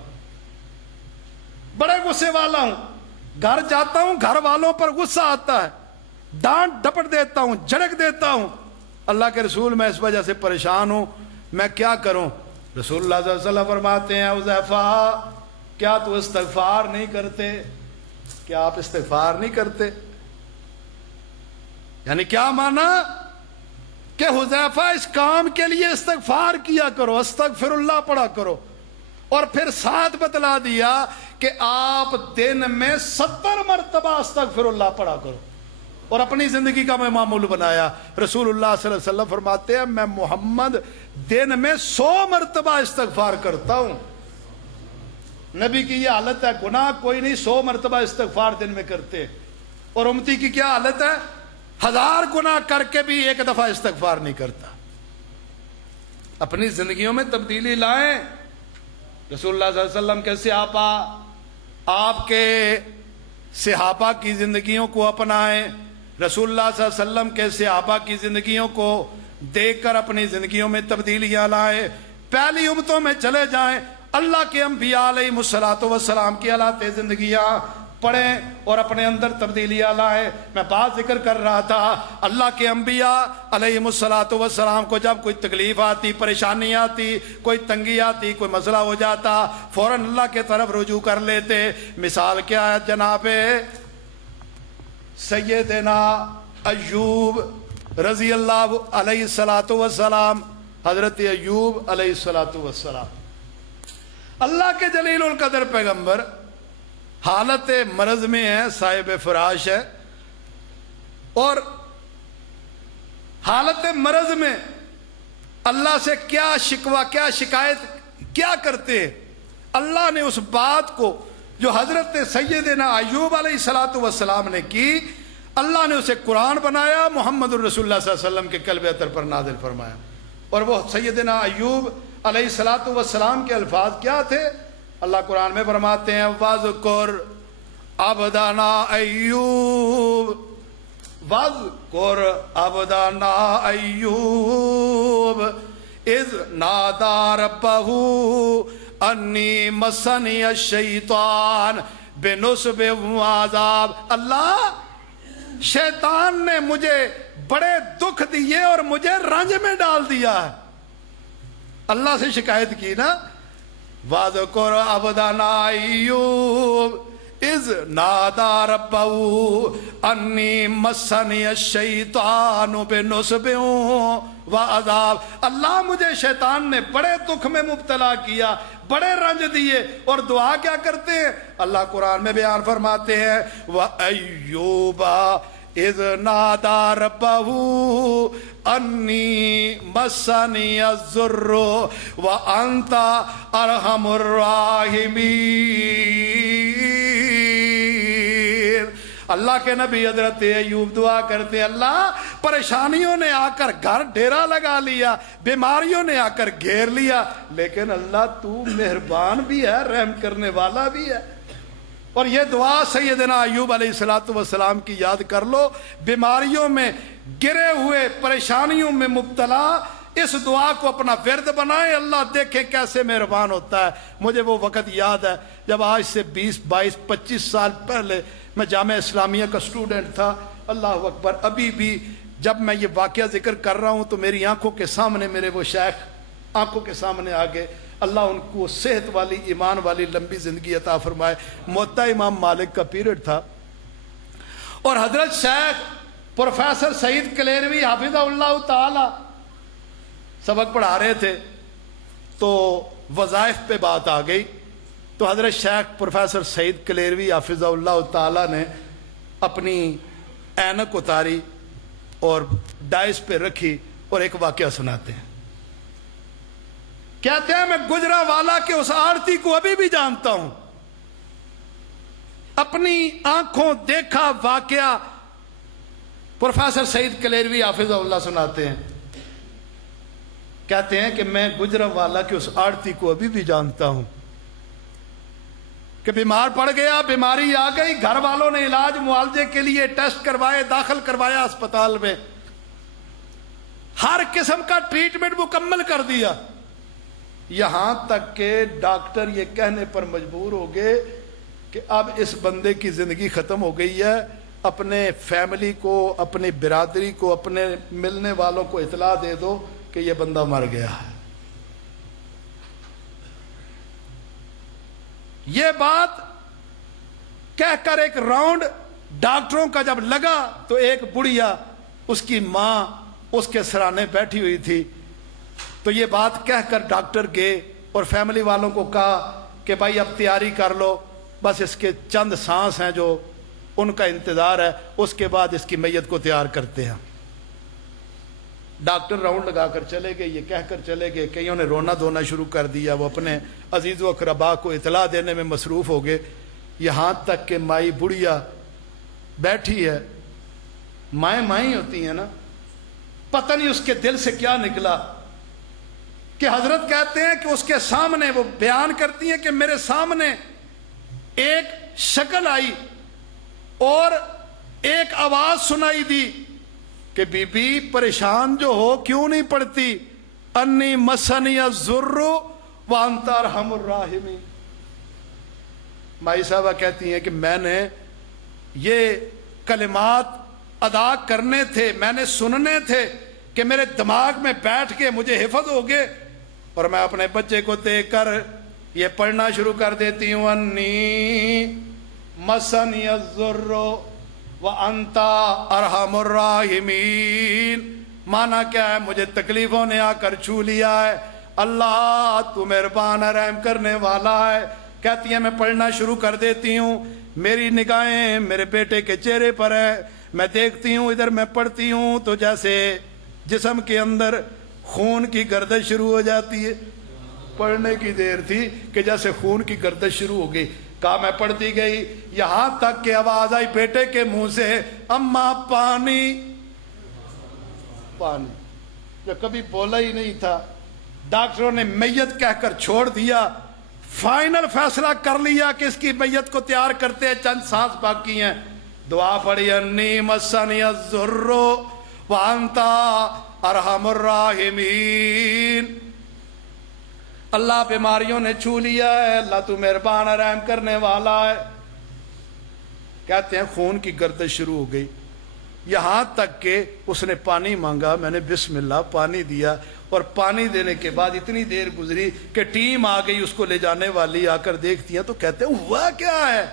بڑے غصے والا ہوں. گھر جاتا ہوں گھر والوں پر غصہ آتا ہے، ڈانٹ ڈپٹ دیتا ہوں، جھڑک دیتا ہوں. اللہ کے رسول میں اس وجہ سے پریشان ہوں، میں کیا کروں؟ رسول اللہ صلی اللہ علیہ وسلم فرماتے ہیں حذیفہ کیا تو استغفار نہیں کرتے؟ کیا آپ استغفار نہیں کرتے؟ یعنی کیا مانا کہ حذیفہ اس کام کے لیے استغفار کیا کرو، استغفر اللہ پڑھا کرو. اور پھر ساتھ بتلا دیا کہ آپ دن میں 70 مرتبہ استغفر اللہ پڑھا کرو، اور اپنی زندگی کا میں معمول بنایا. رسول اللہ صلی اللہ علیہ وسلم فرماتے ہیں میں محمد دن میں 100 مرتبہ استغفار کرتا ہوں. نبی کی یہ حالت ہے، گناہ کوئی نہیں، 100 مرتبہ استغفار دن میں کرتے. اور امتی کی کیا حالت ہے؟ 1000 گناہ کر کے بھی ایک دفعہ استغفار نہیں کرتا. اپنی زندگیوں میں تبدیلی لائیں. رسول اللہ صلی اللہ علیہ وسلم کے صحابہ، آپ کے صحابہ کی زندگیوں کو اپنائیں. رسول اللہ صلی اللہ علیہ وسلم کے صحابہ کی زندگیوں کو دیکھ کر اپنی زندگیوں میں تبدیلیاں لائیں. پہلی امتوں میں چلے جائیں. اللہ کے انبیاء علیہ الصلوۃ والسلام کی حالات زندگیاں پڑھیں اور اپنے اندر تبدیلیاں لائیں. میں بات ذکر کر رہا تھا اللہ کے انبیاء علیہم الصلاۃ والسلام کو جب کوئی تکلیف آتی، پریشانی آتی، کوئی تنگی آتی، کوئی مسئلہ ہو جاتا، فوراً اللہ کے طرف رجوع کر لیتے. مثال کیا ہے جناب سیدنا ایوب رضی اللہ علیہ الصلاۃ والسلام. حضرت ایوب علیہ الصلاۃ والسلام اللہ کے جلیل القدر پیغمبر حالت مرض میں ہے، صاحب فراش ہے، اور حالت مرض میں اللہ سے کیا شکوہ، کیا شکایت، کیا کرتے ہیں. اللہ نے اس بات کو جو حضرت سیدنا ایوب علیہ الصلاۃ والسلام نے کی، اللہ نے اسے قرآن بنایا، محمد الرسول اللہ صلی اللہ علیہ وسلم کے قلب اطہر پر نازل فرمایا. اور وہ سیدنا ایوب علیہ الصلاۃ والسلام کے الفاظ کیا تھے؟ اللہ قرآن میں فرماتے ہیں وَاذْكُرْ عَبْدَنَا ایوب، وَاذْكُرْ عَبْدَنَا ایوب اذ نادى ربه انی مسنی الشیطان بنصب وعذاب. اللہ شیطان نے مجھے بڑے دکھ دیے اور مجھے رنج میں ڈال دیا ہے. اللہ سے شکایت کی نا، وَاذْكُرْ عَبْدَنَا ایوب اذ نادى ربه انی مسنی الشیطان بنصب وعذاب. اللہ مجھے شیطان نے بڑے دکھ میں مبتلا کیا، بڑے رنج دیے، اور دعا کیا کرتے ہیں؟ اللہ قرآن میں بیان فرماتے ہیں وَأَيُّوبَ اذ نادى ربه انی مسنی الضر وانت ارحم الراحمین. اللہ کے نبی حضرت ایوب دعا کرتے، اللہ پریشانیوں نے آ کر گھر ڈیرا لگا لیا، بیماریوں نے آ کر گھیر لیا، لیکن اللہ تو مہربان بھی ہے، رحم کرنے والا بھی ہے. اور یہ دعا سیدنا ایوب علیہ الصلاۃ والسلام کی یاد کر لو. بیماریوں میں گرے ہوئے، پریشانیوں میں مبتلا، اس دعا کو اپنا ورد بنائیں، اللہ دیکھے کیسے مہربان ہوتا ہے. مجھے وہ وقت یاد ہے جب آج سے 20 22 25 سال پہلے میں جامعہ اسلامیہ کا اسٹوڈنٹ تھا. اللہ اکبر، ابھی بھی جب میں یہ واقعہ ذکر کر رہا ہوں تو میری آنکھوں کے سامنے میرے وہ شیخ آنکھوں کے سامنے آ گئے. اللہ ان کو صحت والی، ایمان والی لمبی زندگی عطا فرمائے. موطا امام مالک کا پیریڈ تھا اور حضرت شیخ پروفیسر سعید کلیروی حافظہ اللہ تعالی سبق پڑھا رہے تھے تو وظائف پہ بات آ گئی. تو حضرت شیخ پروفیسر سعید کلیروی حافظہ اللہ تعالی نے اپنی اینک اتاری اور ڈائس پہ رکھی اور ایک واقعہ سناتے ہیں. کہتے ہیں میں گجرا والا کے اس آرتی کو ابھی بھی جانتا ہوں، اپنی آنکھوں دیکھا واقعہ پروفیسر سعید کلیروی حافظہ اللہ سناتے ہیں. کہتے ہیں کہ میں گجرا والا کے اس آرتی کو ابھی بھی جانتا ہوں کہ بیمار پڑ گیا، بیماری آ گئی، گھر والوں نے علاج معالجے کے لیے ٹیسٹ کروائے، داخل کروایا اسپتال میں، ہر قسم کا ٹریٹمنٹ مکمل کر دیا، یہاں تک کہ ڈاکٹر یہ کہنے پر مجبور ہو گئے کہ اب اس بندے کی زندگی ختم ہو گئی ہے، اپنے فیملی کو، اپنی برادری کو، اپنے ملنے والوں کو اطلاع دے دو کہ یہ بندہ مر گیا ہے. یہ بات کہہ کر ایک راؤنڈ ڈاکٹروں کا جب لگا تو ایک بڑھیا، اس کی ماں اس کے سرانے بیٹھی ہوئی تھی، تو یہ بات کہہ کر ڈاکٹر گئے اور فیملی والوں کو کہا کہ بھائی اب تیاری کر لو، بس اس کے چند سانس ہیں جو ان کا انتظار ہے، اس کے بعد اس کی میت کو تیار کرتے ہیں. ڈاکٹر راؤنڈ لگا کر چلے گئے، یہ کہہ کر چلے گئے. کئیوں نے رونا دھونا شروع کر دیا، وہ اپنے عزیز و اقربا کو اطلاع دینے میں مصروف ہو گئے. یہاں تک کہ مائی بڑھیا بیٹھی ہے، مائیں ہوتی ہیں نا، پتہ نہیں اس کے دل سے کیا نکلا کہ حضرت کہتے ہیں کہ اس کے سامنے، وہ بیان کرتی ہیں کہ میرے سامنے ایک شکل آئی اور ایک آواز سنائی دی کہ بی بی پریشان جو ہو کیوں نہیں پڑتی، انی مسنی الضر وانت ارحم الراحمین. مائی صاحبہ کہتی ہیں کہ میں نے یہ کلمات ادا کرنے تھے، میں نے سننے تھے کہ میرے دماغ میں بیٹھ کے مجھے حفظ ہو گئے، اور میں اپنے بچے کو دیکھ کر یہ پڑھنا شروع کر دیتی ہوں، انی مسنی الضر وانت ارحم الراحمین۔ مانا کیا ہے؟ مجھے تکلیفوں نے آ کر چھو لیا ہے، اللہ تو مہربان رحم کرنے والا ہے۔ کہتی ہیں میں پڑھنا شروع کر دیتی ہوں، میری نگاہیں میرے بیٹے کے چہرے پر ہے، میں دیکھتی ہوں ادھر میں پڑھتی ہوں تو جیسے جسم کے اندر خون کی گردش شروع ہو جاتی ہے۔ پڑھنے کی دیر تھی کہ جیسے خون کی گردش شروع ہو گئی۔ کہا میں پڑھتی گئی یہاں تک کہ آواز آئی بیٹے کے منہ سے، اماں پانی پانی، جو کبھی بولا ہی نہیں تھا۔ ڈاکٹروں نے میت کہہ کر چھوڑ دیا، فائنل فیصلہ کر لیا کہ اس کی میت کو تیار کرتے ہیں، چند سانس باقی ہیں۔ دعا پڑھی، انی مسنی الضر وانت ارحم الراحمین۔ اللہ بیماریوں نے چھو لیا ہے، اللہ تو مہربان رحم کرنے والا ہے۔ کہتے ہیں خون کی گردش شروع ہو گئی، یہاں تک کہ اس نے پانی مانگا، میں نے بسم اللہ پانی دیا، اور پانی دینے کے بعد اتنی دیر گزری کہ ٹیم آ گئی اس کو لے جانے والی، آ کر دیکھتی ہیں تو کہتے ہیں ہوا کیا ہے،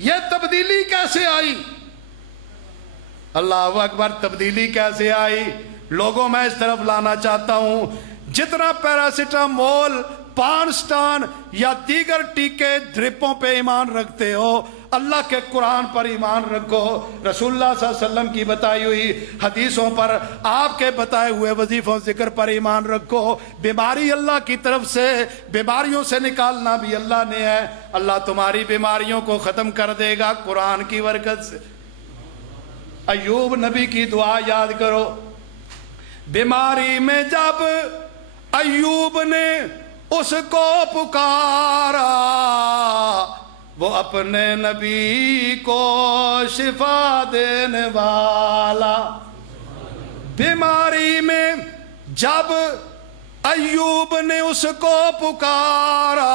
یہ تبدیلی کیسے آئی؟ اللہ اکبر، تبدیلی کیسے آئی؟ لوگوں میں اس طرف لانا چاہتا ہوں، جتنا پیراسیٹامول، پانسٹان یا دیگر ٹیکے ڈرپوں پہ ایمان رکھتے ہو، اللہ کے قرآن پر ایمان رکھو، رسول اللہ صلی اللہ علیہ وسلم کی بتائی ہوئی حدیثوں پر، آپ کے بتائے ہوئے وظیفوں ذکر پر ایمان رکھو۔ بیماری اللہ کی طرف سے، بیماریوں سے نکالنا بھی اللہ نے ہے، اللہ تمہاری بیماریوں کو ختم کر دے گا قرآن کی برکت سے۔ ایوب نبی کی دعا یاد کرو، بیماری میں جب ایوب نے اس کو پکارا، وہ اپنے نبی کو شفا دینے والا۔ بیماری میں جب ایوب نے اس کو پکارا،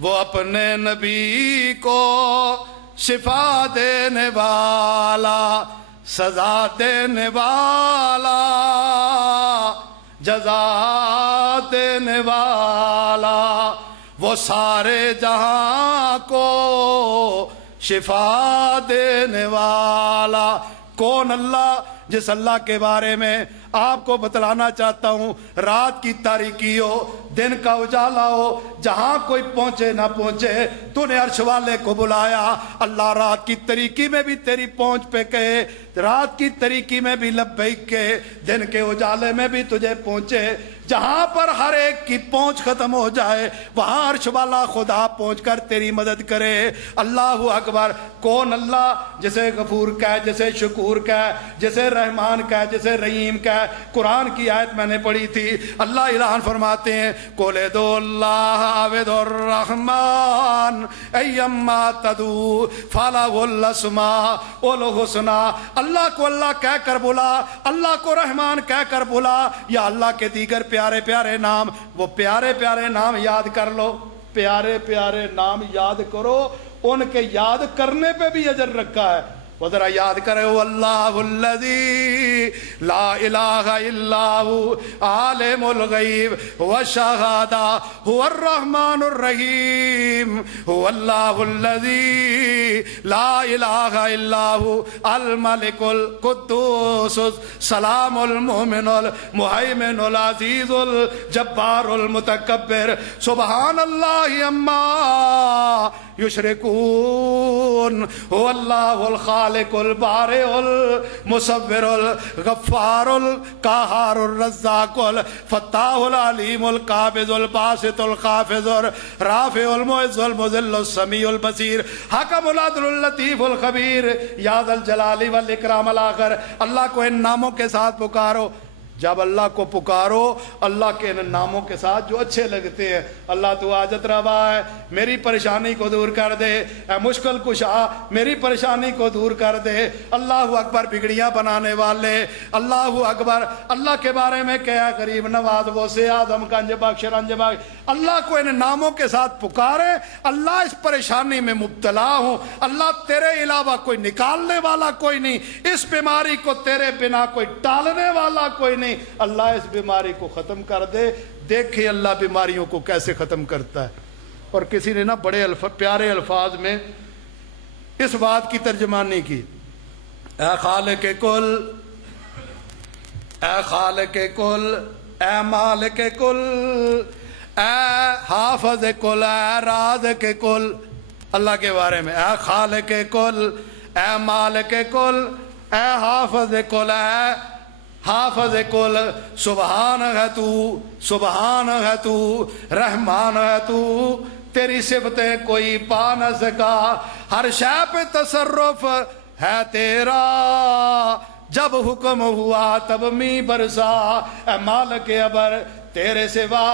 وہ اپنے نبی کو شفا دینے والا، سزا دینے والا، جزا دینے والا، وہ سارے جہاں کو شفا دینے والا۔ کون اللہ؟ جس اللہ کے بارے میں آپ کو بتلانا چاہتا ہوں، رات کی تاریکی ہو، دن کا اجالا ہو، جہاں کوئی پہنچے نہ پہنچے، تو نے عرش والے کو بلایا، اللہ رات کی تاریکی میں بھی تیری پہنچ پہ کہے، رات کی تاریکی میں بھی لبیک کہے، دن کے اجالے میں بھی تجھے پہنچے۔ جہاں پر ہر ایک کی پہنچ ختم ہو جائے، وہاں عرش والا خدا پہنچ کر تیری مدد کرے۔ اللہ اکبر۔ کون اللہ؟ جسے غفور کہے، جسے شکور کہے، جسے رحمان کہے، جسے رحیم کہے۔ قرآن کی آیت میں نے پڑھی تھی، اللہ اعلان فرماتے ہیں، قُلِ ادعُوا اللَّهَ أَوِ ادعُوا الرَّحْمَنَ أَيَّمَّا تَدْعُوا فَلَهُ الْأَسْمَاءُ الْحُسْنَى۔ اللہ کو اللہ کہہ کر بلا، اللہ کو رحمان کہہ کر بلا، یا اللہ کے دیگر پیارے پیارے نام، وہ پیارے پیارے نام یاد کر لو، پیارے پیارے نام یاد کرو، ان کے یاد کرنے پہ بھی اجر رکھا ہے۔ وہ ذرا یاد کرے، اللہ الذی لا الہ الا ہو عالم الغیب والشہادہ هو الرحمن الرحیم، هو اللہ الذی لا الہ الا ہو الملک القدوس السلام المؤمن المہیمن العزیز الجبار المتکبر، سبحان اللہ عما یشرکون، هو اللہ الخالق البارئ المصور الغفار القہار الرزاق الفتاح العلیم القابض الباسط الخافض الرافع المعز المذل السمیع البصیر حکم العدل اللطیف الخبیر، یا ذا الجلال والاکرام۔ الاخر اللہ کو ان ناموں کے ساتھ پکارو جب اللہ کو پکارو اللہ کے ان ناموں کے ساتھ جو اچھے لگتے ہیں، اللہ تو حاجت روا ہے، میری پریشانی کو دور کر دے، اے مشکل کشا میری پریشانی کو دور کر دے، اللہ اکبر بگڑیاں بنانے والے، اللہ اکبر، اللہ کے بارے میں کیا غریب نواز وہ سے آدم گنج بخش رنج بخش، اللہ کو ان ناموں کے ساتھ پکارے، اللہ اس پریشانی میں مبتلا ہوں، اللہ تیرے علاوہ کوئی نکالنے والا کوئی نہیں، اس بیماری کو تیرے بنا کوئی ٹالنے والا کوئی نہیں، اللہ اس بیماری کو ختم کر دے۔ دیکھیں اللہ بیماریوں کو کیسے ختم کرتا ہے۔ اور کسی نے نا بڑے پیارے الفاظ میں اس بات کی ترجمانی کی، اے خالق کل، اے خالق کل، اے مالک کل، اے حافظ کل، اے رازق کل، اللہ کے بارے میں اے خالق کل، اے مالک کل، اے حافظ کل، اے حافظ کل، سبحان ہے تو، سبحان ہے تو، رحمان ہے تو، تیری صفتیں کوئی پا نہ سکا، ہر شے پہ تصرف ہے تیرا، جب حکم ہوا تب می برسا، اے مالک ابر تیرے سوا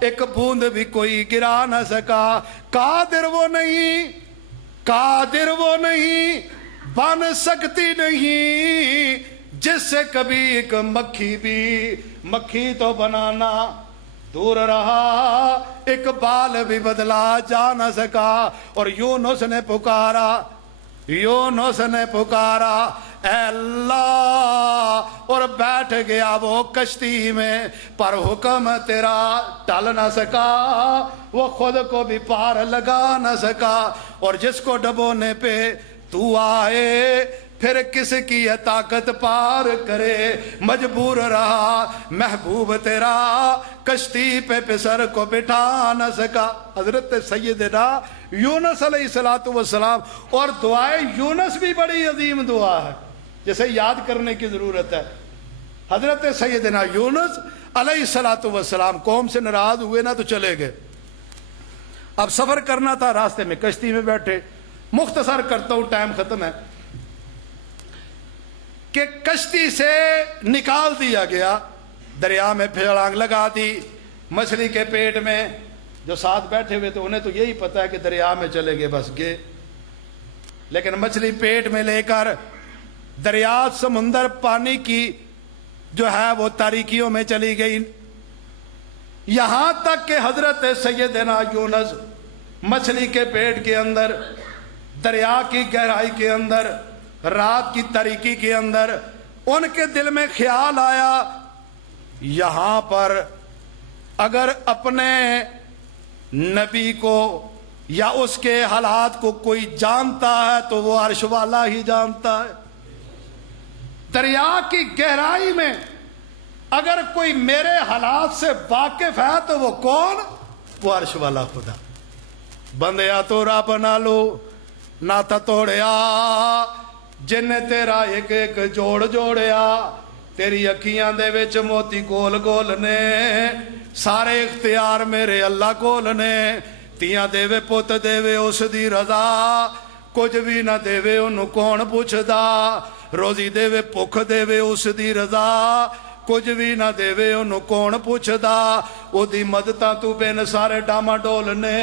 ایک بوند بھی کوئی گرا نہ سکا، قادر وہ نہیں، قادر وہ نہیں، بن سکتی نہیں جس سے کبھی ایک مکھی بھی، مکھی تو بنانا دور رہا، ایک بال بھی بدلا جا نہ سکا۔ اور یونس نے پکارا، یونس نے پکارا اے اللہ، اور بیٹھ گیا وہ کشتی میں، پر حکم تیرا ٹل نہ سکا، وہ خود کو بھی پار لگا نہ سکا، اور جس کو ڈبونے پہ تو آئے پھر کس کی یہ طاقت پار کرے، مجبور رہا محبوب تیرا، کشتی پہ پسر کو بٹھا نہ سکا۔ حضرت سیدنا یونس علیہ السلام، اور دعائے یونس بھی بڑی عظیم دعا ہے جسے یاد کرنے کی ضرورت ہے۔ حضرت سیدنا یونس علیہ السلام قوم سے ناراض ہوئے نا تو چلے گئے، اب سفر کرنا تھا، راستے میں کشتی میں بیٹھے، مختصر کرتا ہوں ٹائم ختم ہے، کہ کشتی سے نکال دیا گیا، دریا میں چھلانگ لگا دی، مچھلی کے پیٹ میں، جو ساتھ بیٹھے ہوئے تھے انہیں تو یہی پتا ہے کہ دریا میں چلے گئے بس گئے، لیکن مچھلی پیٹ میں لے کر دریا سمندر پانی کی جو ہے وہ تاریکیوں میں چلی گئی، یہاں تک کہ حضرت سیدنا یونس مچھلی کے پیٹ کے اندر، دریا کی گہرائی کے اندر، رات کی تاریکی کے اندر، ان کے دل میں خیال آیا یہاں پر اگر اپنے نبی کو یا اس کے حالات کو کوئی جانتا ہے تو وہ عرش والا ہی جانتا ہے، دریا کی گہرائی میں اگر کوئی میرے حالات سے واقف ہے تو وہ کون؟ وہ عرش والا خدا۔ بندیا تو راہ بنا لو ناتا توڑیا، جن تیرا ایک ایک جوڑ جوڑیا، تیری اکھیاں دے وچ موتی گول گول نے، سارے اختیار میرے اللہ کول نے، تیاں دیوے پت دیوے اس دی رضا، کچھ بھی نہ دیوے انہوں کون پوچھدا، روزی دیوے بھوک دیوے اس دی رضا، کچھ بھی نہ دیوے انہوں کون پوچھدا، او دی مدتاں تو بین سارے ڈاما ڈول نے،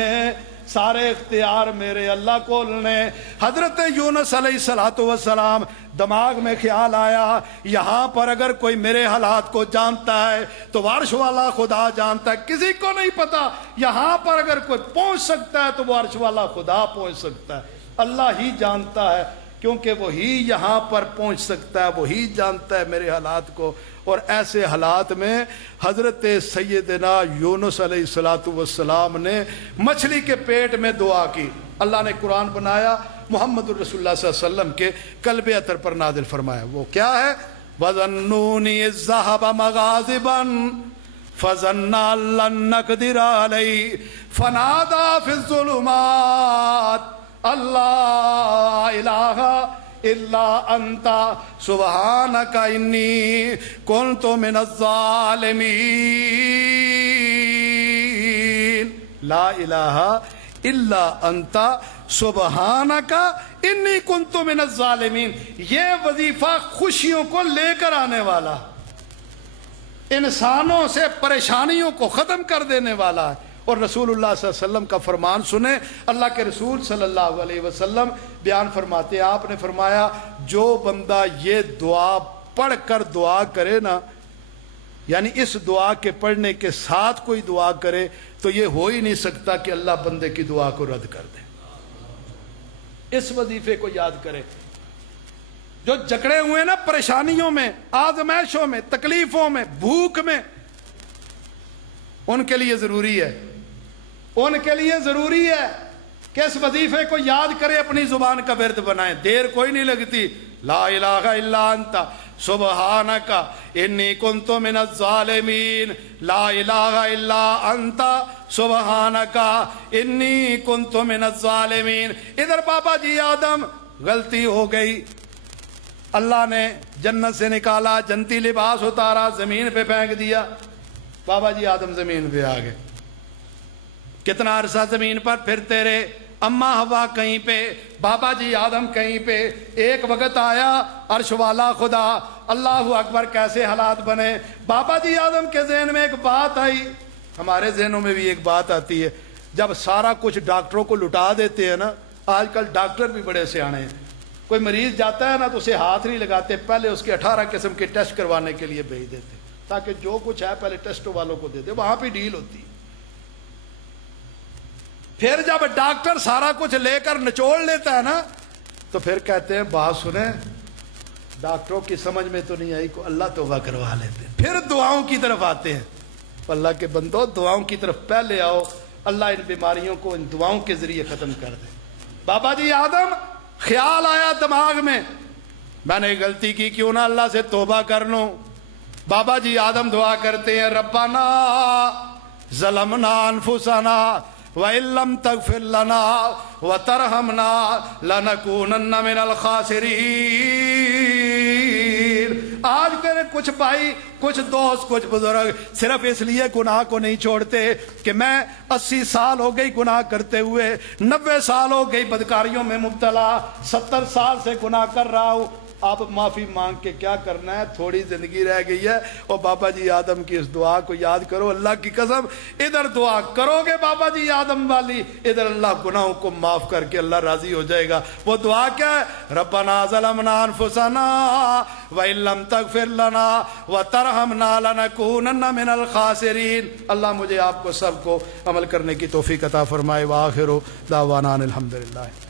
سارے اختیار میرے اللہ کول نے۔ حضرت یونس علیہ السلام دماغ میں خیال آیا یہاں پر اگر کوئی میرے حالات کو جانتا ہے تو عرش والا خدا جانتا ہے، کسی کو نہیں پتا، یہاں پر اگر کوئی پہنچ سکتا ہے تو وہ عرش والا خدا پہنچ سکتا ہے، اللہ ہی جانتا ہے، کیونکہ وہی یہاں پر پہنچ سکتا ہے، وہی جانتا ہے میرے حالات کو۔ اور ایسے حالات میں حضرت سیدنا یونس علیہ السلام نے مچھلی کے پیٹ میں دعا کی، اللہ نے قرآن بنایا، محمد الرسول اللہ صلی اللہ علیہ وسلم کے قلب اطہر پر نازل فرمایا، وہ کیا ہے؟ وَظَنُّونِي الذَّهَبَ مَغَاضِبًا فَظَنَّ أَن لَّن نَّقْدِرَ عَلَيْهِ فَنَادَىٰ فِي الظُّلُمَاتِ اللہ الہ الا انت سبحانک انی کنت من الظالمین، لا الہ الا انت سبحانک انی کنت من الظالمین، یہ وظیفہ خوشیوں کو لے کر آنے والا، انسانوں سے پریشانیوں کو ختم کر دینے والا ہے۔ اور رسول اللہ صلی اللہ علیہ وسلم کا فرمان سنیں، اللہ کے رسول صلی اللہ علیہ وسلم بیان فرماتے ہیں، آپ نے فرمایا جو بندہ یہ دعا پڑھ کر دعا کرے نا، یعنی اس دعا کے پڑھنے کے ساتھ کوئی دعا کرے تو یہ ہو ہی نہیں سکتا کہ اللہ بندے کی دعا کو رد کر دے۔ اس وظیفے کو یاد کرے۔ جو جکڑے ہوئے نا پریشانیوں میں، آزمائشوں میں، تکلیفوں میں، بھوک میں، ان کے لیے ضروری ہے، ان کے لیے ضروری ہے کہ اس وظیفے کو یاد کرے، اپنی زبان کا ورد بنائیں۔ دیر کوئی نہیں لگتی۔ لا الہ الا انت سبحانک انی کنت من الظالمین، لا الہ الا انت سبحانک انی کنت من الظالمین۔ ادھر بابا جی آدم غلطی ہو گئی، اللہ نے جنت سے نکالا، جنتی لباس اتارا، زمین پہ پھینک دیا، بابا جی آدم زمین پہ آ گئے۔ کتنا عرصہ زمین پر پھرتے رہے، اماں ہوا کہیں پہ، بابا جی آدم کہیں پہ۔ ایک وقت آیا عرش والا خدا، اللہ اکبر، کیسے حالات بنے۔ بابا جی آدم کے ذہن میں ایک بات آئی، ہمارے ذہنوں میں بھی ایک بات آتی ہے، جب سارا کچھ ڈاکٹروں کو لٹا دیتے ہیں نا، آج کل ڈاکٹر بھی بڑے سیانے ہیں، کوئی مریض جاتا ہے نا تو اسے ہاتھ نہیں لگاتے، پہلے اس کے 18 قسم کے ٹیسٹ کروانے کے لیے بھیج دیتے تاکہ جو کچھ ہے پہلے ٹیسٹ والوں کو دے دے، وہاں پہ ڈیل ہوتی ہے۔ پھر جب ڈاکٹر سارا کچھ لے کر نچوڑ لیتا ہے نا تو پھر کہتے ہیں بات سنیں، ڈاکٹروں کی سمجھ میں تو نہیں آئی، کو اللہ توبہ کروا لیتے ہیں۔ پھر دعاؤں کی طرف آتے ہیں، اللہ کے بندو دعاؤں کی طرف پہلے آؤ، اللہ ان بیماریوں کو ان دعاؤں کے ذریعے ختم کر دے۔ بابا جی آدم خیال آیا دماغ میں نے غلطی کی، کیوں نہ اللہ سے توبہ کر لوں۔ بابا جی آدم دعا کرتے ہیں، ربنا ظلمنا انفسنا وَإِن لَّمْ تَغْفِرْ لَنَا وَتَرْحَمْنَا لَنَكُونَنَّ مِنَ الْخَاسِرِينَ۔ آج کے کچھ بھائی، کچھ دوست، کچھ بزرگ صرف اس لیے گناہ کو نہیں چھوڑتے کہ میں 80 سال ہو گئی گناہ کرتے ہوئے، 90 سال ہو گئی بدکاریوں میں مبتلا، 70 سال سے گناہ کر رہا ہوں، آپ معافی مانگ کے کیا کرنا ہے، تھوڑی زندگی رہ گئی ہے۔ اور بابا جی آدم کی اس دعا کو یاد کرو، اللہ کی قسم ادھر دعا کرو گے بابا جی آدم والی، ادھر اللہ گناہوں کو معاف کر کے اللہ راضی ہو جائے گا۔ وہ دعا کیا ہے؟ ربنا ظلمنا انفسنا وَإِن لَّمْ تَغْفِرْ لَنَا وَتَرْحَمْنَا لَنَكُونَنَّ مِنَ الْخَاسِرِينَ۔ اللہ مجھے آپ کو سب کو عمل کرنے کی توفیق عطا فرمائے۔ وآخر دعوانا الحمدللہ۔